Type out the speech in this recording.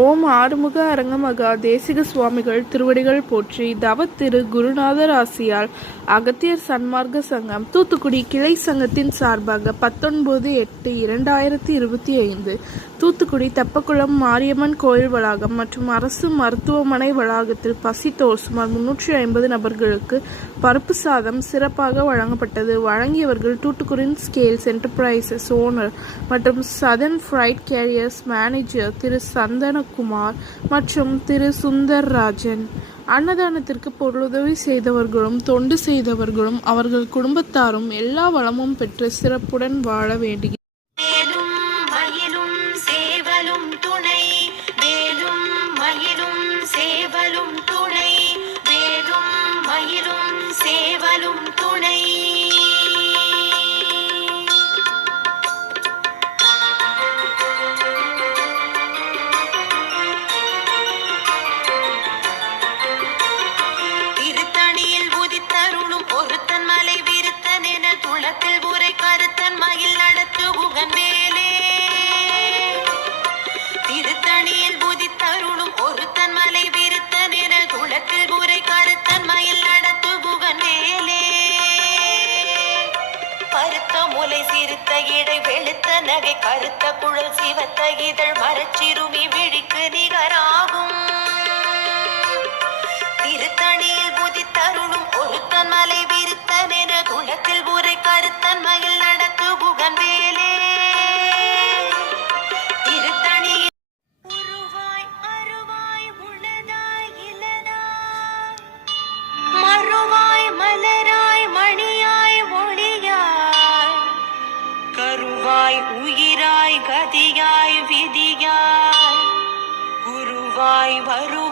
ஓம் ஆறுமுக அரங்கமகா தேசிக சுவாமிகள் திருவடிகள் போற்றி. தவத்திரு குருநாதர் ஆசியால் அகத்தியர் சன்மார்க்க சங்கம் தூத்துக்குடி கிளை சங்கத்தின் சார்பாக 19/8/2025 தூத்துக்குடி தெப்பக்குளம் மாரியம்மன் கோயில் வளாகம் மற்றும் அரசு மருத்துவமனை வளாகத்தில் பசித்தோர் சுமார் 350 நபர்களுக்கு பருப்பு சாதம் சிறப்பாக வழங்கப்பட்டது. வழங்கியவர்கள் தூத்துக்குடி ஸ்கேல்ஸ் என்டர்பிரைசஸ் ஓனர் மற்றும் சதன் ஃப்ரைட் கேரியர்ஸ் மேனேஜர் திரு சந்தனகுமார் மற்றும் திரு சுந்தர்ராஜன். அன்னதானத்திற்கு பொருளுதவி செய்தவர்களும் தொண்டு செய்தவர்களும் அவர்கள் குடும்பத்தாரும் எல்லா வளமும் பெற்று சிறப்புடன் வாழ வேண்டுகிறேன். திருத்தணியில் புதித்தருளும் ஒருத்தன் மலை விருத்தன் என துளத்தில் உரை கருத்தன் மயில் நடத்து குகன் மேலே பருத்த முலை சிறுத்த இடை வெளுத்த நகை கருத்த குழல் சிவத்த இதழ் மரச்சிறுமி விழிக்கு நிகராகும். திருத்தணியில் புதித்தருளும் ஒருத்தன் மலை விருத்தன் என துளத்தில் உரை கருத்தன் மயில் நடத்து குகன் வேலே உயிராய் கதியாய் விதியாய் குருவாய் வருவாய்.